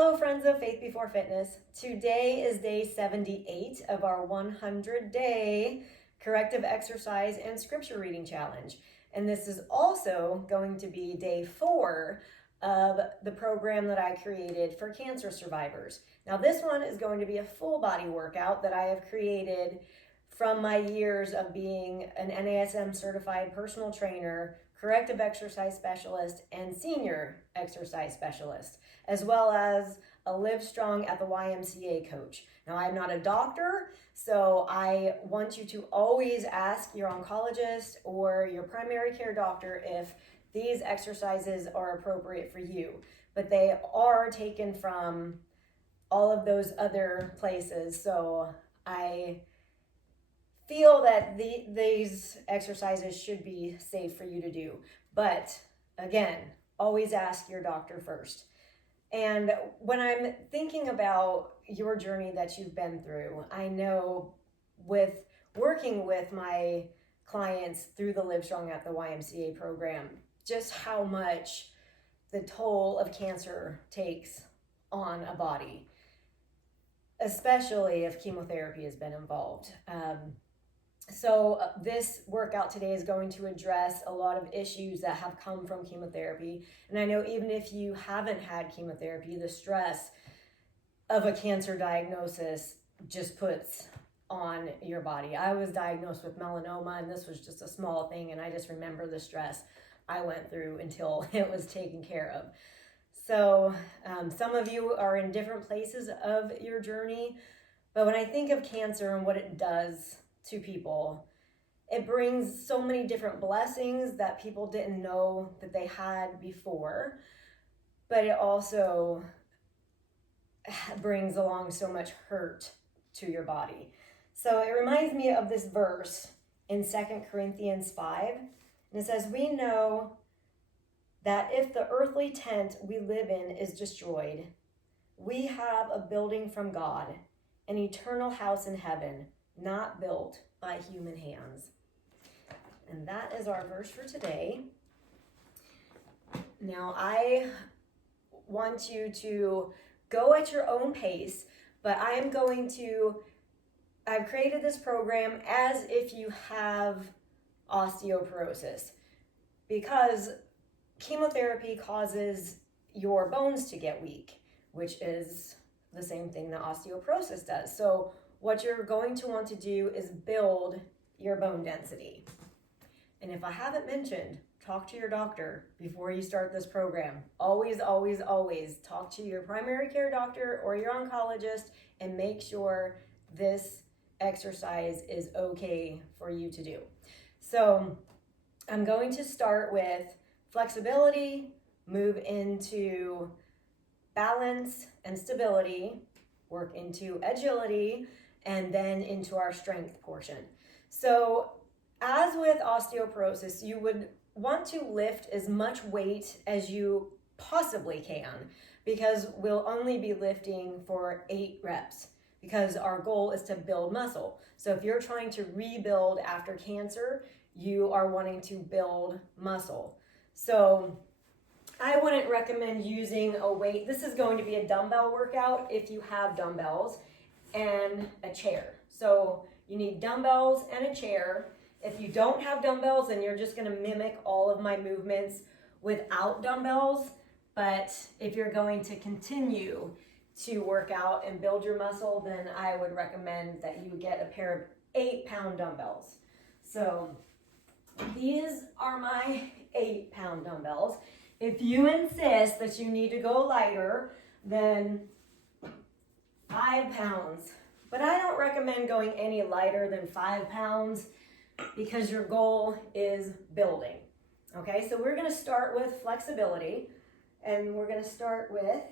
Hello, friends of Faith Before Fitness. Today is day 78 of our 100-day corrective exercise and scripture reading challenge. And this is also going to be day 4 of the program that I created for cancer survivors. Now, this one is going to be a full body workout that I have created from my years of being an NASM certified personal trainer, corrective exercise specialist, and senior exercise specialist, as well as a Live Strong at the YMCA coach. Now, I'm not a doctor, so I want you to always ask your oncologist or your primary care doctor if these exercises are appropriate for you. But they are taken from all of those other places, so I feel that these exercises should be safe for you to do. But again, always ask your doctor first. And when I'm thinking about your journey that you've been through, I know with working with my clients through the Live Strong at the YMCA program, just how much the toll of cancer takes on a body, especially if chemotherapy has been involved. So this workout today is going to address a lot of issues that have come from chemotherapy. And I know even if you haven't had chemotherapy, the stress of a cancer diagnosis just puts on your body. I was diagnosed with melanoma, and this was just a small thing, and I just remember the stress I went through until it was taken care of. So some of you are in different places of your journey, but when I think of cancer and what it does to people, it brings so many different blessings that people didn't know that they had before, but it also brings along so much hurt to your body. So it reminds me of this verse in 2 Corinthians 5, and it says, "We know that if the earthly tent we live in is destroyed, we have a building from God, an eternal house in heaven, not built by human hands." And that is our verse for today. Now, I want you to go at your own pace, but I've created this program as if you have osteoporosis, because chemotherapy causes your bones to get weak, which is the same thing that osteoporosis does. So what you're going to want to do is build your bone density. And if I haven't mentioned, talk to your doctor before you start this program. Always, always, always talk to your primary care doctor or your oncologist and make sure this exercise is okay for you to do. So I'm going to start with flexibility, move into balance and stability, work into agility, and then into our strength portion. So as with osteoporosis, you would want to lift as much weight as you possibly can, because we'll only be lifting for 8 reps because our goal is to build muscle. So if you're trying to rebuild after cancer, you are wanting to build muscle. So I wouldn't recommend using a weight. This is going to be a dumbbell workout if you have dumbbells and a chair. So you need dumbbells and a chair. If you don't have dumbbells, then you're just going to mimic all of my movements without dumbbells. But if you're going to continue to work out and build your muscle, then I would recommend that you get a pair of 8-pound dumbbells. So these are my 8-pound dumbbells. If you insist that you need to go lighter, then 5 pounds. But I don't recommend going any lighter than 5 pounds because your goal is building. Okay, so we're going to start with flexibility, and we're going to start with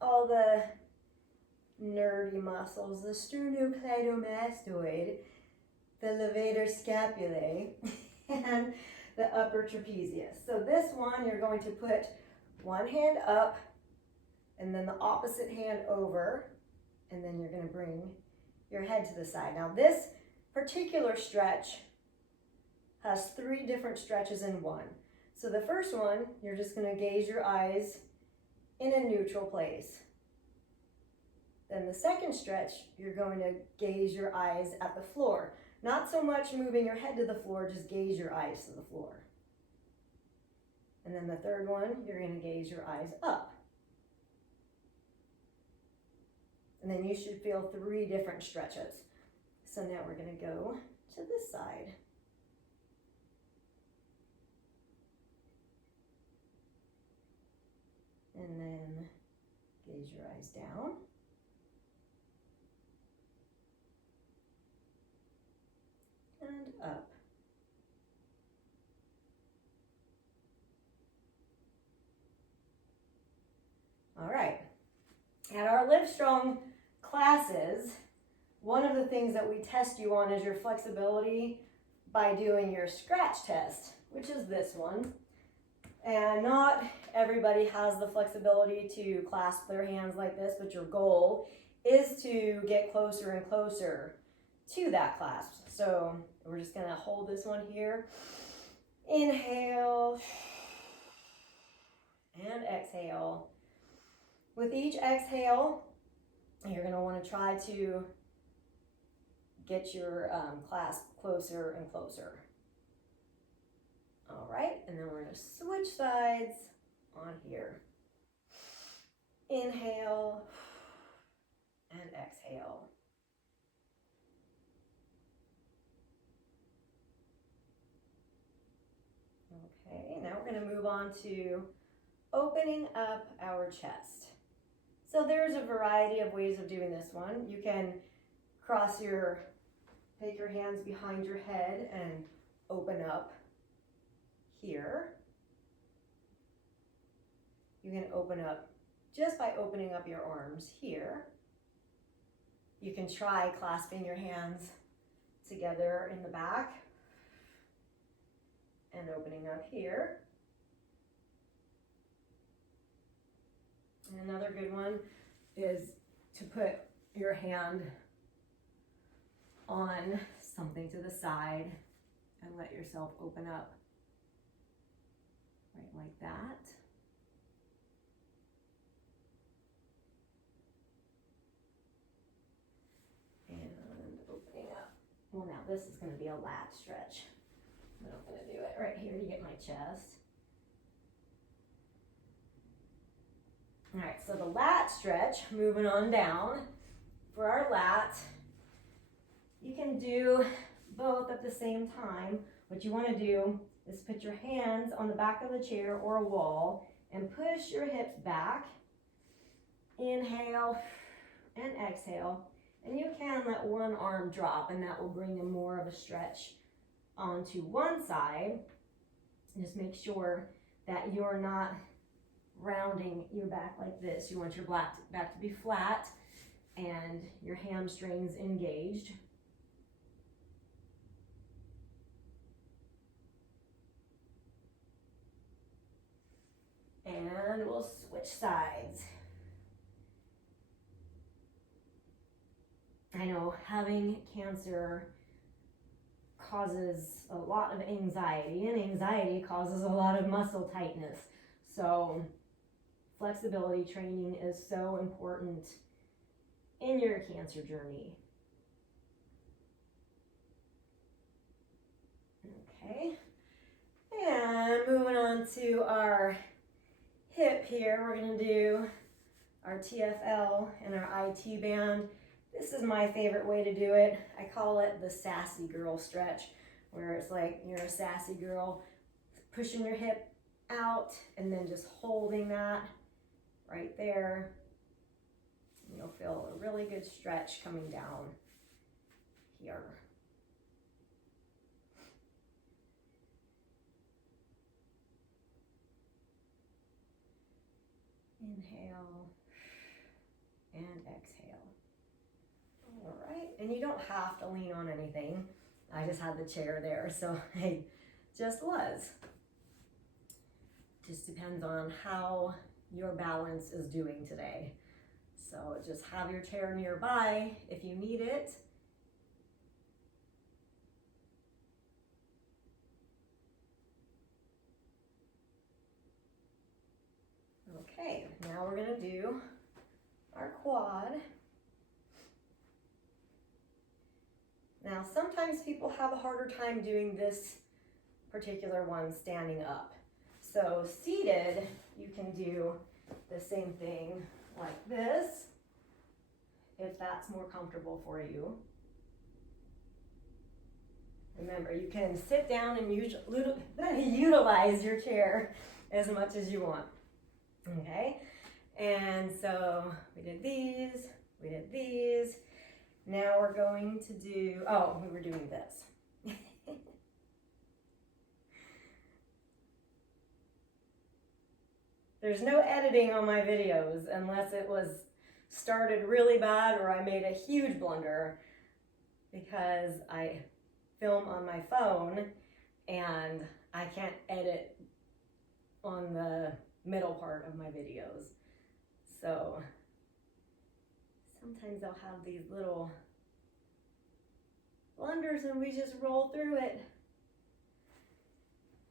all the nerdy muscles, the sternocleidomastoid, the levator scapulae, and the upper trapezius. So this one, you're going to put one hand up and then the opposite hand over, and then you're going to bring your head to the side. Now this particular stretch has 3 different stretches in one. So the first one, you're just going to gaze your eyes in a neutral place. Then the second stretch, you're going to gaze your eyes at the floor. Not so much moving your head to the floor, just gaze your eyes to the floor. And then the third one, you're going to gaze your eyes up. And then you should feel 3 different stretches. So now we're going to go to this side. And then gaze your eyes down. And up. All right. At our Live Strong classes, one of the things that we test you on is your flexibility by doing your scratch test, which is this one. And not everybody has the flexibility to clasp their hands like this, but your goal is to get closer and closer to that clasp. So we're just gonna hold this one here. Inhale and exhale. With each exhale, you're gonna wanna try to get your clasp closer and closer. All right, and then we're gonna switch sides on here. Inhale and exhale. Okay, now we're gonna move on to opening up our chest. So there's a variety of ways of doing this one. You can take your hands behind your head and open up here. You can open up just by opening up your arms here. You can try clasping your hands together in the back and opening up here. And another good one is to put your hand on something to the side and let yourself open up right like that. And opening up. Well, now this is going to be a lat stretch, but I'm going to do it right here to get my chest. All right, so the lat stretch, moving on down. For our lat, you can do both at the same time. What you want to do is put your hands on the back of the chair or a wall and push your hips back. Inhale and exhale. And you can let one arm drop, and that will bring in more of a stretch onto one side. Just make sure that you're not rounding your back like this. You want your back to be flat and your hamstrings engaged. And we'll switch sides. I know having cancer causes a lot of anxiety, and anxiety causes a lot of muscle tightness. So flexibility training is so important in your cancer journey. Okay, and moving on to our hip here, we're going to do our TFL and our IT band. This is my favorite way to do it. I call it the sassy girl stretch, where it's like you're a sassy girl pushing your hip out and then just holding that right there. You'll feel a really good stretch coming down here. Inhale and exhale. All right, and you don't have to lean on anything. I just had the chair there, so I just was. Just depends on how your balance is doing today. So just have your chair nearby if you need it. Okay, now now we're gonna do our quad. Now, sometimes people have a harder time doing this particular one standing up. So seated, you can do the same thing like this, if that's more comfortable for you. Remember, you can sit down and utilize your chair as much as you want. Okay, and so we did these. Now we're going to do, oh, we were doing this. There's no editing on my videos unless it was started really bad or I made a huge blunder, because I film on my phone and I can't edit on the middle part of my videos. So sometimes I'll have these little blunders and we just roll through it.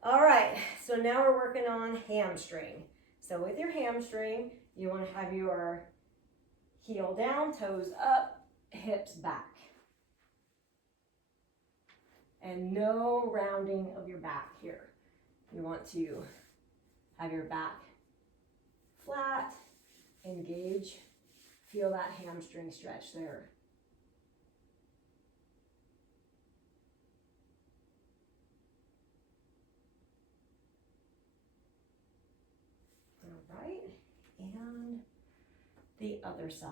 All right, so now we're working on hamstring. So with your hamstring, you want to have your heel down, toes up, hips back. And no rounding of your back here. You want to have your back flat, engage, feel that hamstring stretch there. All right, and the other side.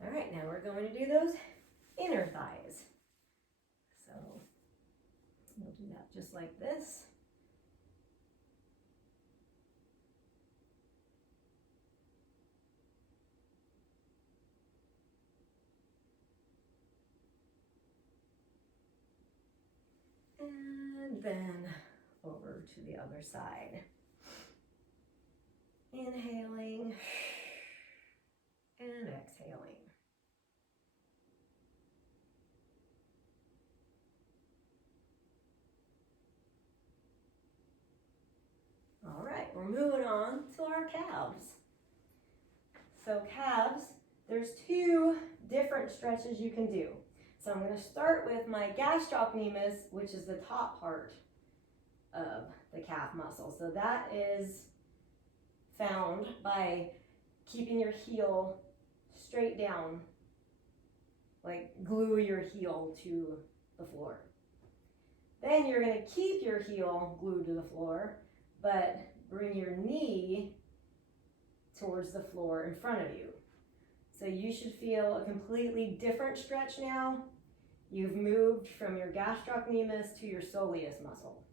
All right, now we're going to do those inner thighs. So we'll do that just like this. And then over to the other side. Inhaling and exhaling. All right, we're moving on to our calves. So calves, there's two different stretches you can do. So I'm going to start with my gastrocnemius, which is the top part of the calf muscle. So that is found by keeping your heel straight down, like glue your heel to the floor. Then you're going to keep your heel glued to the floor, but bring your knee towards the floor in front of you. So you should feel a completely different stretch now. You've moved from your gastrocnemius to your soleus muscle.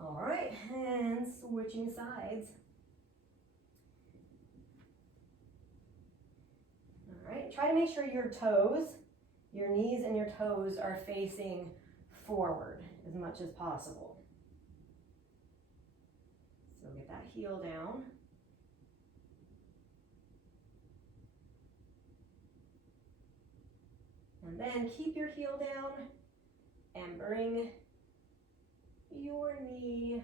All right, and switching sides. All right, try to make sure your toes, your knees and your toes are facing forward as much as possible. So get that heel down. And then keep your heel down and bring your knee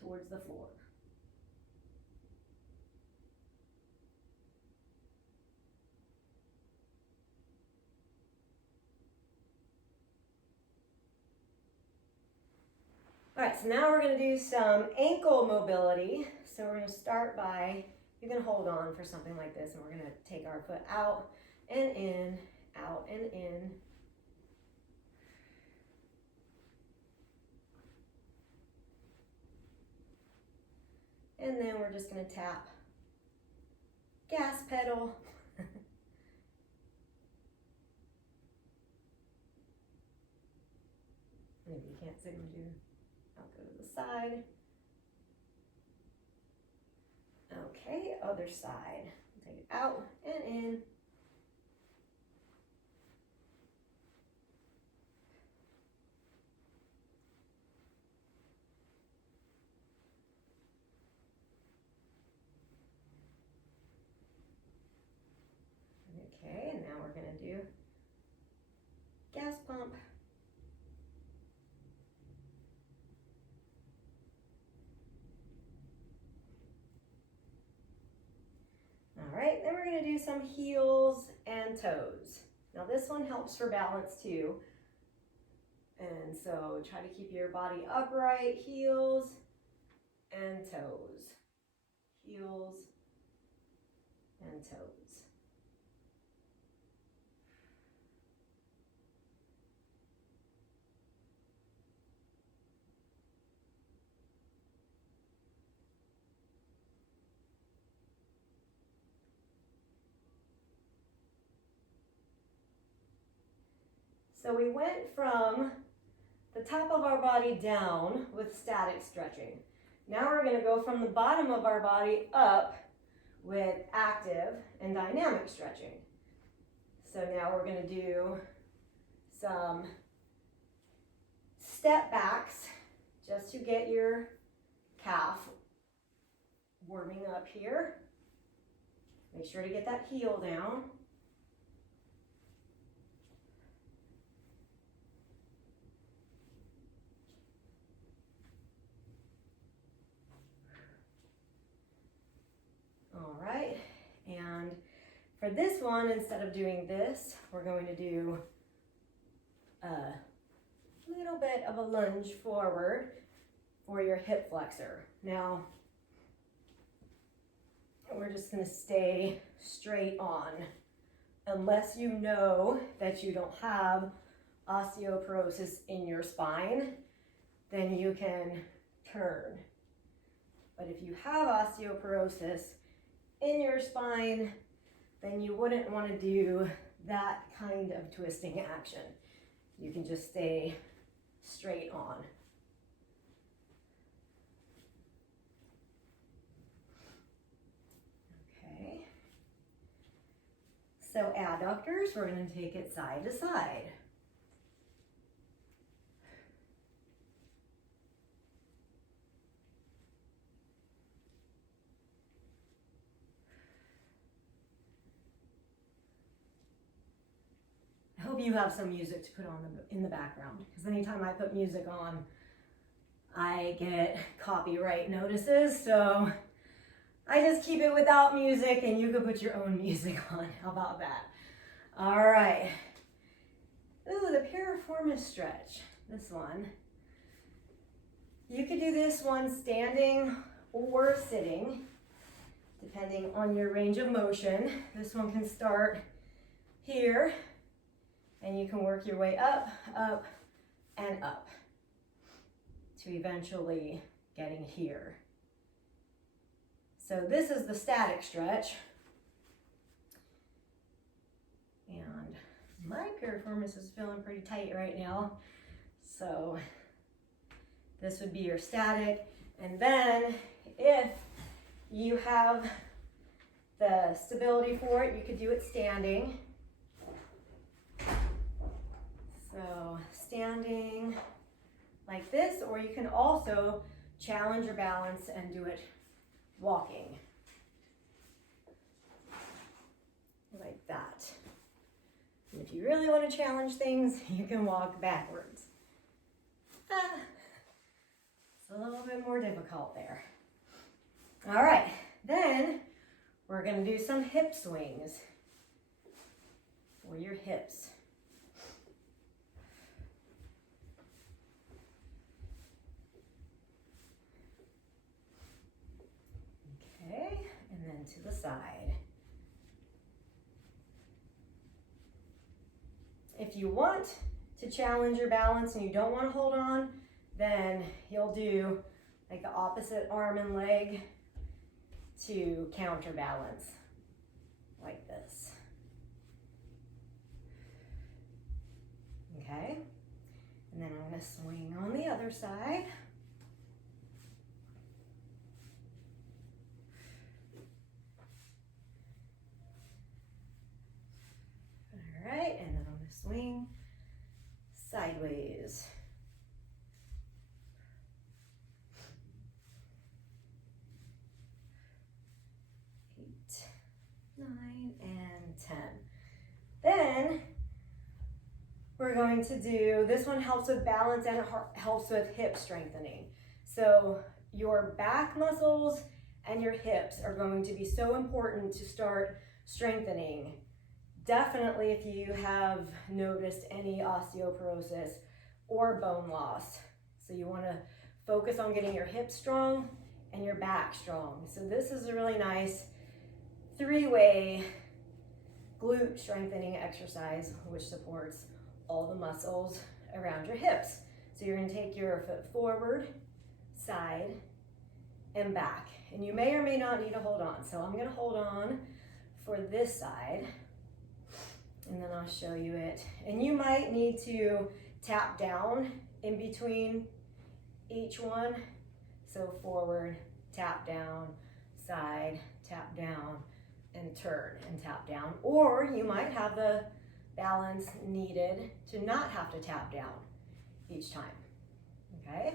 towards the floor. All right, so now we're going to do some ankle mobility. So we're going to start by, you can hold on for something like this, and we're going to take our foot out and in, out and in. And then we're just going to tap gas pedal. Maybe you can't see me do. I'll go to the side. Okay, other side. Take it out and in. Okay, and now we're going to do gas pump. All right, then we're going to do some heels and toes. Now this one helps for balance too. And so try to keep your body upright, heels and toes. Heels and toes. So we went from the top of our body down with static stretching. Now we're going to go from the bottom of our body up with active and dynamic stretching. So now we're going to do some step backs just to get your calf warming up here. Make sure to get that heel down. All right, and for this one, instead of doing this, we're going to do a little bit of a lunge forward for your hip flexor. Now, we're just going to stay straight on. Unless you know that you don't have osteoporosis in your spine, then you can turn. But if you have osteoporosis in your spine, then you wouldn't want to do that kind of twisting action. You can just stay straight on. Okay. So adductors, we're going to take it side to side. I hope you have some music to put on in the background, because anytime I put music on, I get copyright notices, so I just keep it without music and you can put your own music on. How about that? All right. Ooh, the piriformis stretch, this one. You could do this one standing or sitting, depending on your range of motion. This one can start here, and you can work your way up, up, and up to eventually getting here. So this is the static stretch. And my piriformis is feeling pretty tight right now. So this would be your static. And then if you have the stability for it, you could do it standing. So standing like this, or you can also challenge your balance and do it walking. Like that. And if you really want to challenge things, you can walk backwards. It's a little bit more difficult there. All right, then we're going to do some hip swings for your hips. Okay, and then to the side. If you want to challenge your balance and you don't want to hold on, then you'll do like the opposite arm and leg to counterbalance, like this. Okay, and then I'm going to swing on the other side. sideways. 8, 9, and 10. Then we're going to do, this one helps with balance and it helps with hip strengthening. So your back muscles and your hips are going to be so important to start strengthening. Definitely if you have noticed any osteoporosis or bone loss. So you want to focus on getting your hips strong and your back strong. So this is a really nice 3-way glute strengthening exercise, which supports all the muscles around your hips. So you're going to take your foot forward, side, and back. And you may or may not need to hold on. So I'm going to hold on for this side, and then I'll show you it. And you might need to tap down in between each one. So forward, tap down, side, tap down, and turn and tap down. Or you might have the balance needed to not have to tap down each time. Okay?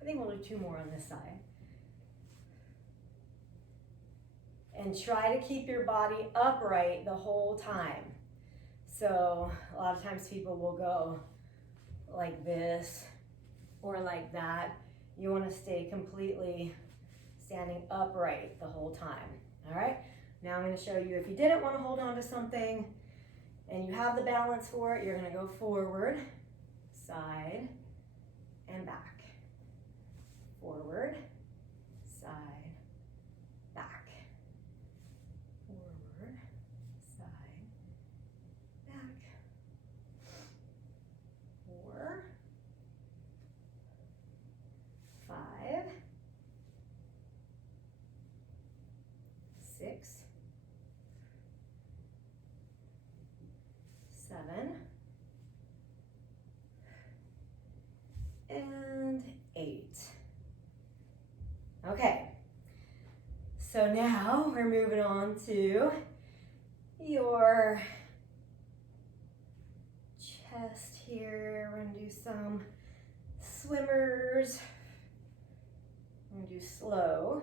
I think we'll do 2 more on this side. And try to keep your body upright the whole time. So a lot of times people will go like this or like that. You want to stay completely standing upright the whole time. All right? Now I'm going to show you, if you didn't want to hold on to something and you have the balance for it, you're going to go forward, side, and back. Forward, side, back. Forward, side, back. 4, 5, 6, 7, and 8. Okay, so now we're moving on to your chest here. We're gonna do some swimmers. I'm gonna do slow.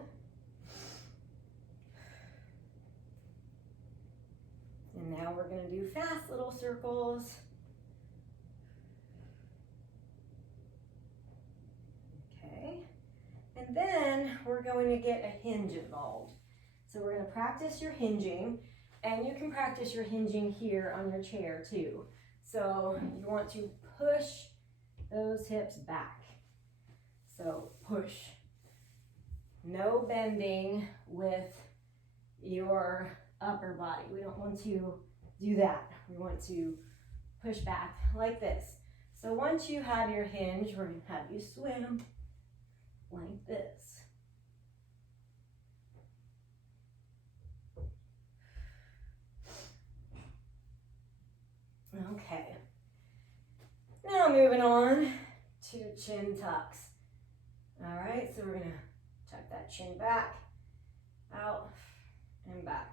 And now we're gonna do fast little circles. Okay. And then we're going to get a hinge involved. So we're going to practice your hinging, and you can practice your hinging here on your chair too. So you want to push those hips back. So push. No bending with your upper body. We don't want to do that. We want to push back like this. So once you have your hinge, we're going to have you swim like this. Okay. Now moving on to chin tucks. All right, so we're going to tuck that chin back, out, and back.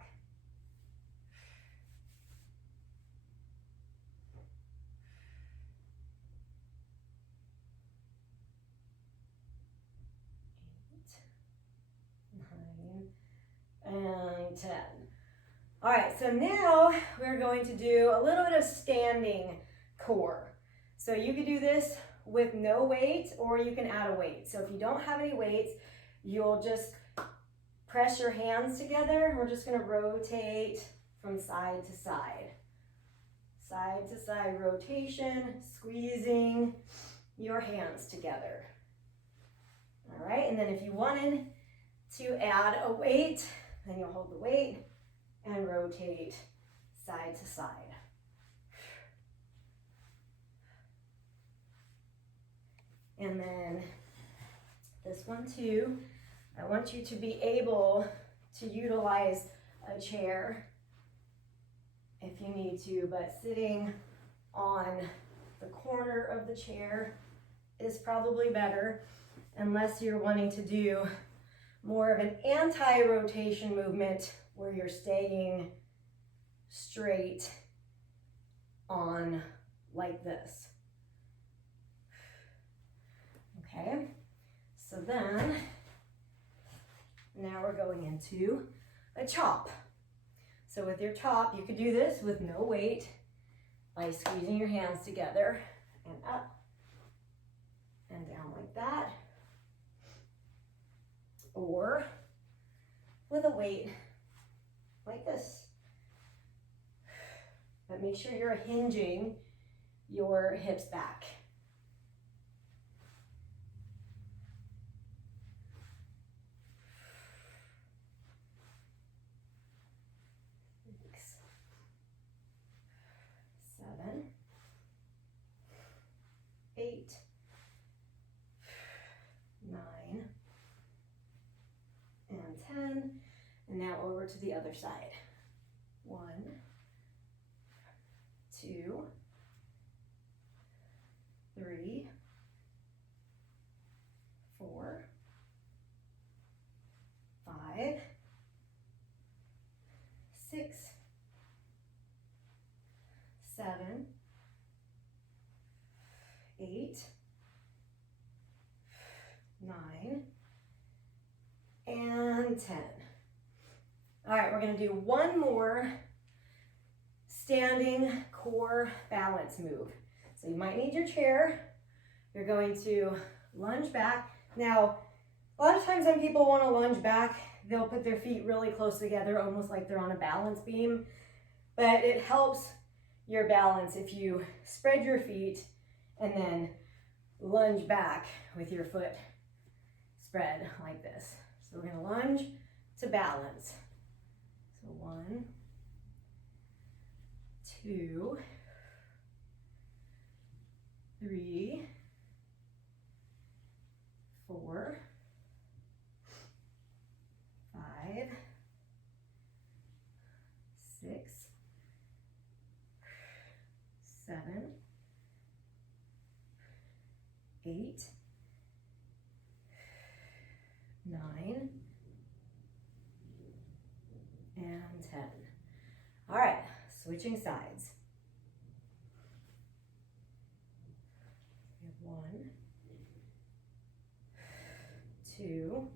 And 10. All right, so now we're going to do a little bit of standing core. So you could do this with no weight, or you can add a weight. So if you don't have any weights, you'll just press your hands together. We're just going to rotate from side to side. Side to side rotation, squeezing your hands together. All right, and then if you wanted to add a weight, then you'll hold the weight and rotate side to side. And then this one too, I want you to be able to utilize a chair if you need to, but sitting on the corner of the chair is probably better, unless you're wanting to do more of an anti-rotation movement where you're staying straight on like this. Okay, so then now we're going into a chop. So with your chop, you could do this with no weight by squeezing your hands together and up and down like that, or with a weight like this. But make sure you're hinging your hips back. Seven, 8, 9, and 10. And now over to the other side. 1, 2, 3, 4, 5, 6, 7, 8, 9, and 10. All right, we're going to do one more standing core balance move. So you might need your chair. You're going to lunge back. Now, a lot of times when people want to lunge back, they'll put their feet really close together, almost like they're on a balance beam. But it helps your balance if you spread your feet and then lunge back with your foot spread like this. So we're going to lunge to balance. So 1, 2, 3, 4, 5, 6, 7, 8, 9, and 10. All right, switching sides. We have 1, 2,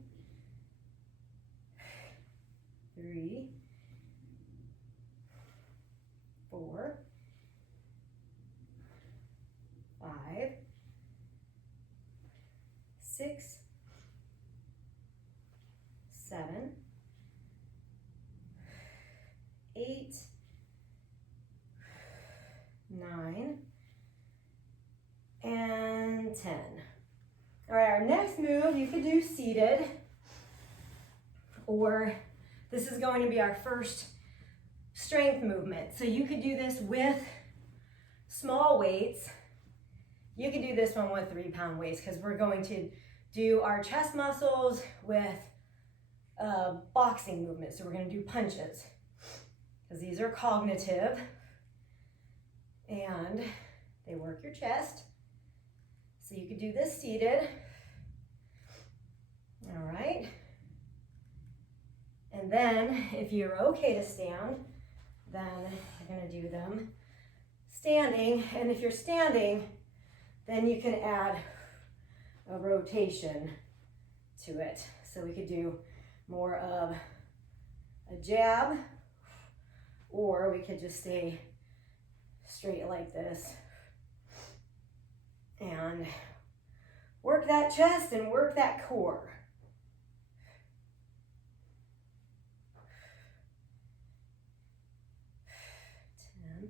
3, 4, 5, 6, 7, 8, 9, and 10. All right, our next move you could do seated, or this is going to be our first strength movement. So you could do this with small weights. You could do this one with 3-pound weights because we're going to do our chest muscles with boxing movements. So we're going to do punches because these are cognitive and they work your chest. So you could do this seated. All right. And then if you're okay to stand, then you're going to do them standing. And if you're standing, then you can add a rotation to it. So we could do more of a jab, or we could just stay straight like this and work that chest and work that core. 10,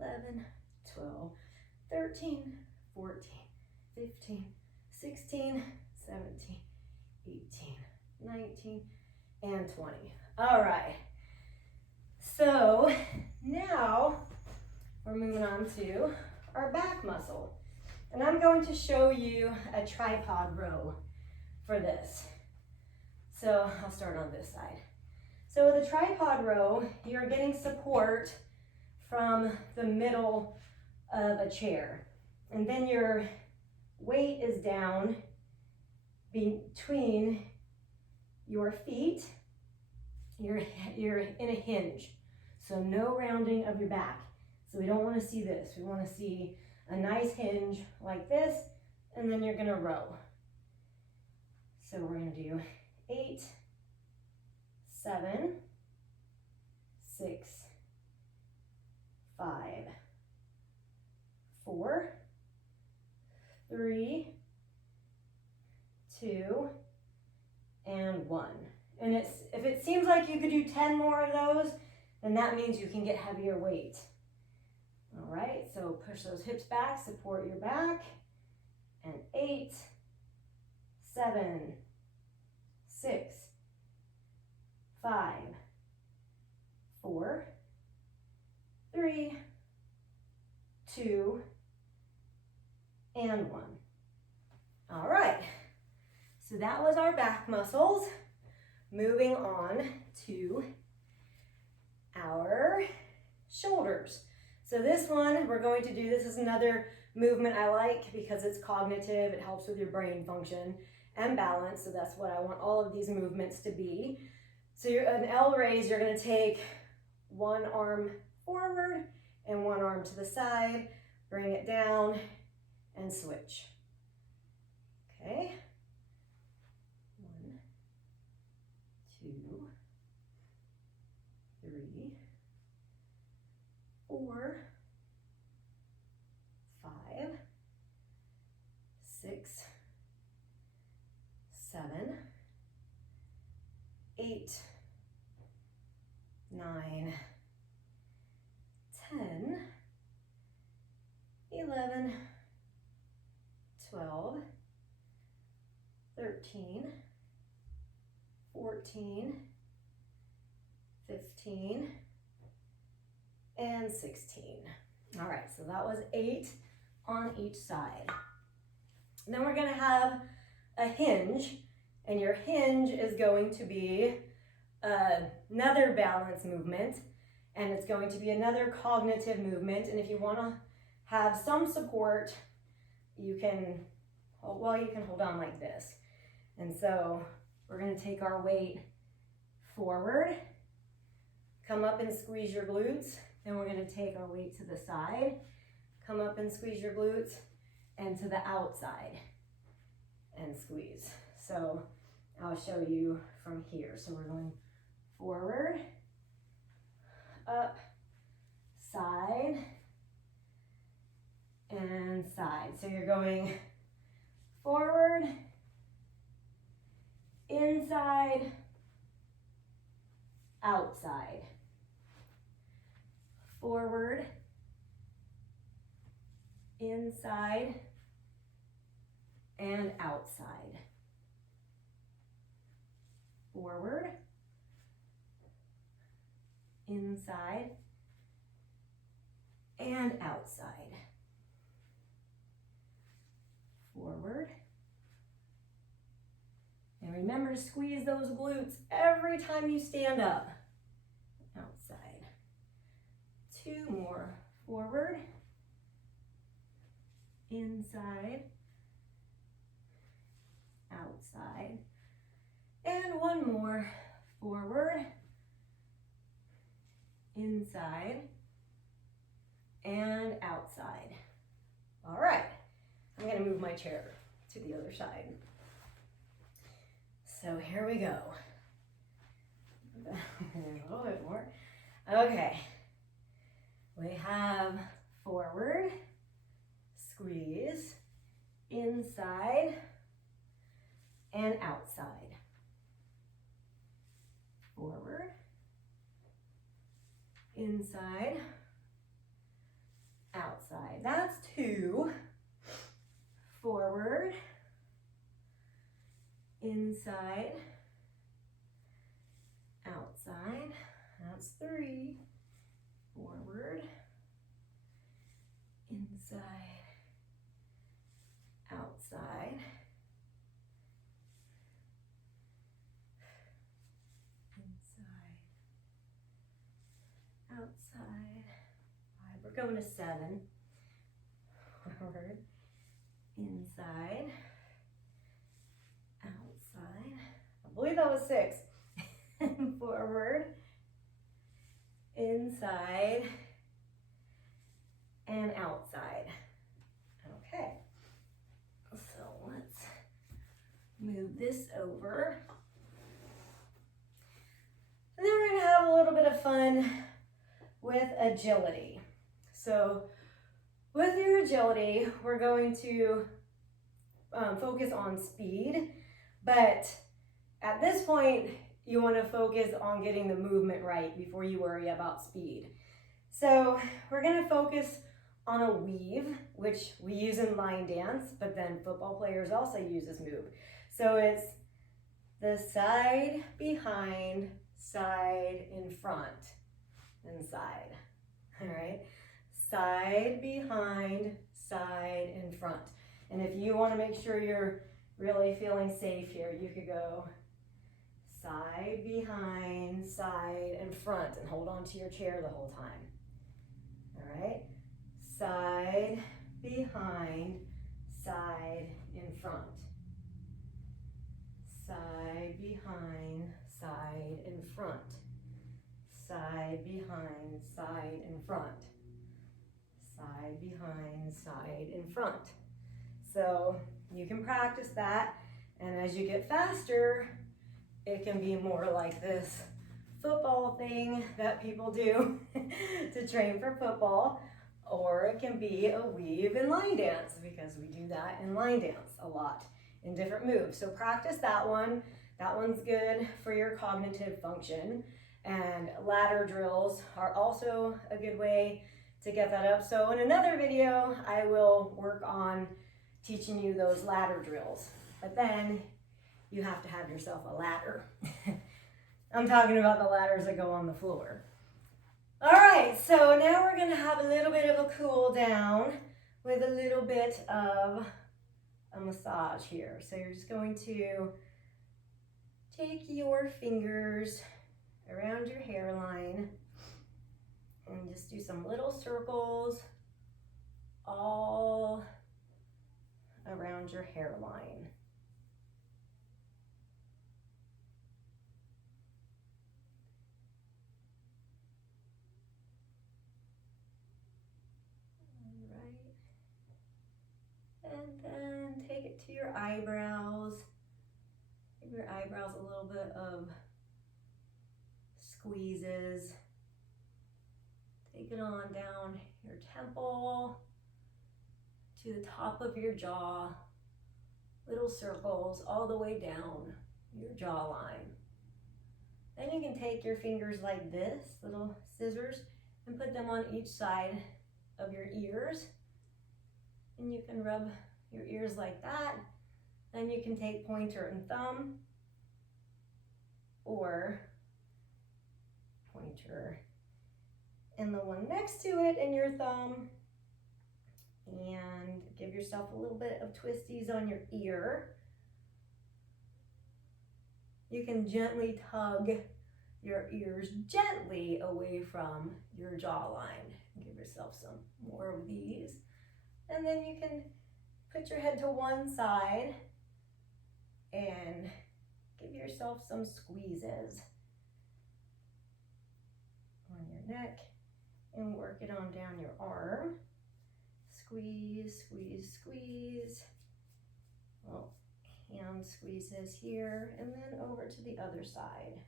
11, 12, 13, 14, 15, 16, 17, 18, 19, and 20. All right. So now we're moving on to our back muscle. And I'm going to show you a tripod row for this. So I'll start on this side. So with a tripod row, you're getting support from the middle of a chair. And then your weight is down between your feet. You're in a hinge. So no rounding of your back. So we don't want to see this. We want to see a nice hinge like this, and then you're going to row. So we're going to do 8, 7, 6, 5, 4, 3, 2, and 1. And if it seems like you could do 10 more of those, then that means you can get heavier weight. All right, so push those hips back, support your back, and 8, 7, 6, 5, 4, 3, 2, and 1. All right, so that was our back muscles. Moving on to our shoulders. So this one we're going to do, this is another movement I like because it's cognitive, it helps with your brain function and balance, so that's what I want all of these movements to be. So an L raise, you're going to take one arm forward and one arm to the side, bring it down, and switch. Okay. 1, 2, 3, 4, 5, 6, 7, 8, 9, 10, 11, 12, 13, 14, 15, and 16. All right, so that was 8 on each side. And then we're going to have a hinge, and your hinge is going to be another balance movement, and it's going to be another cognitive movement. And if you want to have some support, you can hold on like this. And so we're going to take our weight forward, come up and squeeze your glutes. Then we're going to take our weight to the side, come up and squeeze your glutes, and to the outside and squeeze. So I'll show you from here. So we're going forward, up, side, and side. So you're going forward, inside, outside. Forward, inside, and outside. Forward, inside, and outside. Forward. And remember to squeeze those glutes every time you stand up. Outside. 2 more. Forward, inside, outside. And 1 more. Forward, inside, and outside. All right, I'm going to move my chair to the other side. So here we go. A little bit more. Okay. We have forward, squeeze, inside, and outside. Forward, inside, outside. That's 2. Forward, inside, outside. That's 3. Forward, inside, outside. Inside, outside. 5. We're going to 7. Forward, inside, outside. I believe that was 6. Forward, inside, and outside. Okay, so let's move this over. And then we're going to have a little bit of fun with agility. So with your agility, we're going to focus on speed, but at this point, you want to focus on getting the movement right before you worry about speed. So we're going to focus on a weave, which we use in line dance, but then football players also use this move. So it's the side, behind, side, in front, and side. All right, side, behind, side, in front. And if you want to make sure you're really feeling safe here, you could go side, behind, side, and front, and hold on to your chair the whole time. All right, side, behind, side, in front. Side, behind, side, in front. Side, behind, side, in front. Side, behind, side, in front. So you can practice that, and as you get faster, it can be more like this football thing that people do to train for football, or it can be a weave in line dance, because we do that in line dance a lot in different moves. So practice that one. That one's good for your cognitive function. And ladder drills are also a good way to get that up. So in another video, I will work on teaching you those ladder drills. But then you have to have yourself a ladder. I'm talking about the ladders that go on the floor. All right, so now we're gonna have a little bit of a cool down with a little bit of a massage here. So you're just going to take your fingers around your hairline and just do some little circles all around your hairline. And then take it to your eyebrows. Give your eyebrows a little bit of squeezes. Take it on down your temple to the top of your jaw. Little circles all the way down your jawline. Then you can take your fingers like this, little scissors, and put them on each side of your ears. And you can rub your ears like that. Then you can take pointer and thumb, or pointer and the one next to it and your thumb, and give yourself a little bit of twisties on your ear. You can gently tug your ears gently away from your jawline. Give yourself some more of these. And then you can put your head to one side and give yourself some squeezes on your neck and work it on down your arm. Squeeze, squeeze, squeeze. Well, hand squeezes here, and then over to the other side.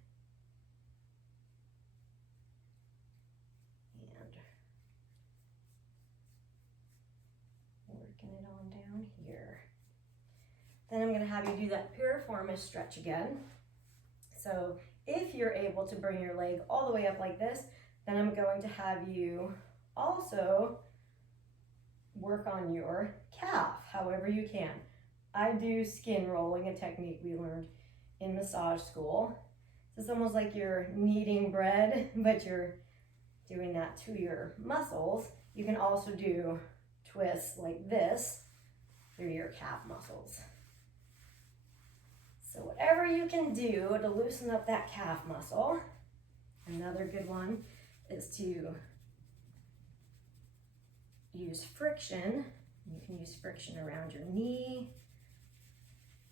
And working it on down here. Then I'm going to have you do that piriformis stretch again. So if you're able to bring your leg all the way up like this, then I'm going to have you also work on your calf, however you can. I do skin rolling, a technique we learned in massage school. So it's almost like you're kneading bread, but you're doing that to your muscles. You can also do twists like this through your calf muscles. So whatever you can do to loosen up that calf muscle. Another good one is to use friction. You can use friction around your knee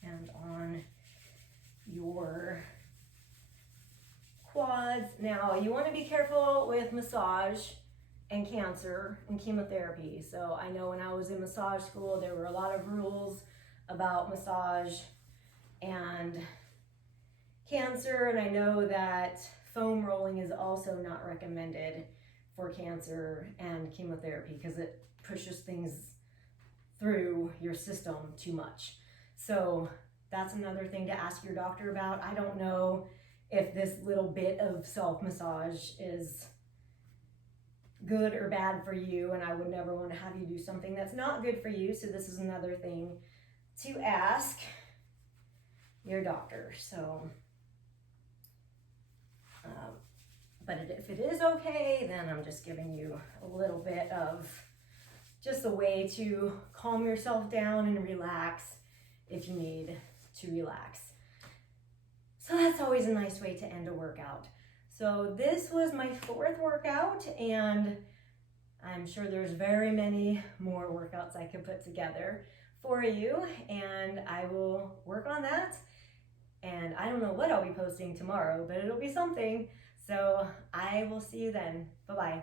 and on your quads. Now, you want to be careful with massage and cancer and chemotherapy. So I know when I was in massage school, there were a lot of rules about massage and cancer, and I know that foam rolling is also not recommended for cancer and chemotherapy because it pushes things through your system too much. So that's another thing to ask your doctor about. I don't know if this little bit of self-massage is good or bad for you, and I would never want to have you do something that's not good for you. So this is another thing to ask your doctor. So but if it is okay, then I'm just giving you a little bit of just a way to calm yourself down and relax if you need to relax. So that's always a nice way to end a workout. So this was my 4th workout, and I'm sure there's very many more workouts I could put together for you, and I will work on that. And I don't know what I'll be posting tomorrow, but it'll be something. So I will see you then. Bye-bye.